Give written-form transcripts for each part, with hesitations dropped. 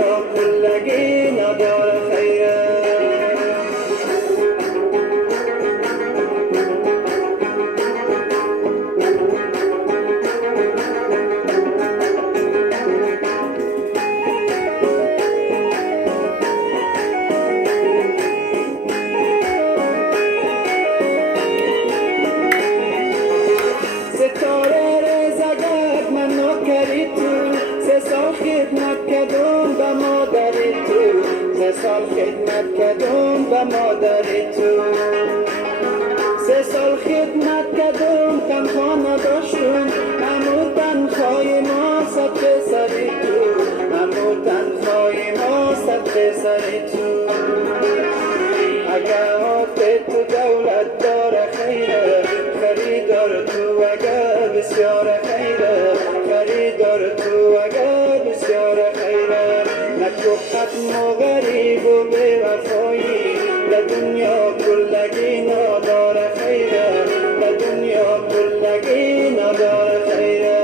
دنیا کلگی نداره خیره. ستاره رزگرد من نکری تو، 3 سال خدمت کردم به مادری تو، 3 سال خدمت کردم به مادری تو، 3 سال خدمت کردم تنها نداشتم، همو تنخوای ما صد سری تو، همو تنخوای ما صد سری تو. اگر آفت تو دولت داره خیره، خریدار تو اگر بسیار خیره، خریدار تو اگر بسیار خیره. نکو ختم و غریب و بی وفایی، در دنیا کلگی نداره خیره، در دنیا کلگی نداره خیره.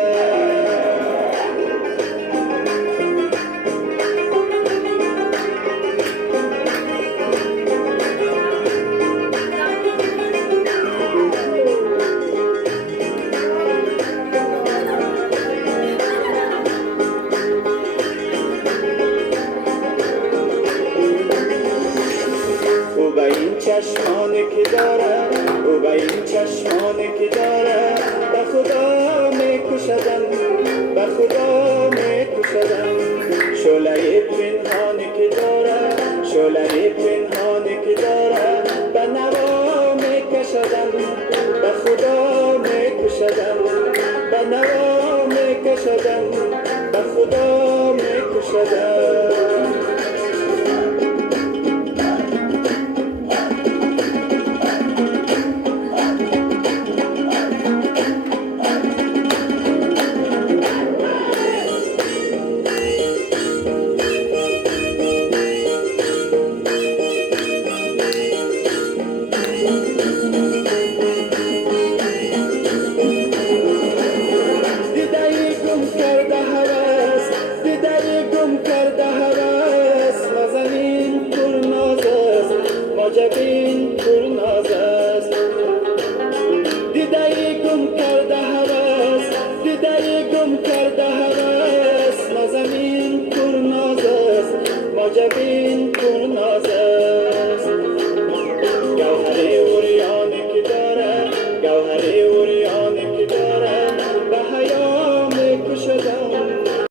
او به این چشمانی که داره، او به این چشمانی که داره، به خدا میکشدم، به خدا میکشدم. شعله پنهانی که داره، شعله پنهانی که داره، به نوا میکشدم، به خدا میکشدم، به نوا میکشدم، به خدا میکشدم. جبین پرناز است، دیده گم کرده هوس، دیده گم کرده هوس، ما زمین پرناز است، ما جبین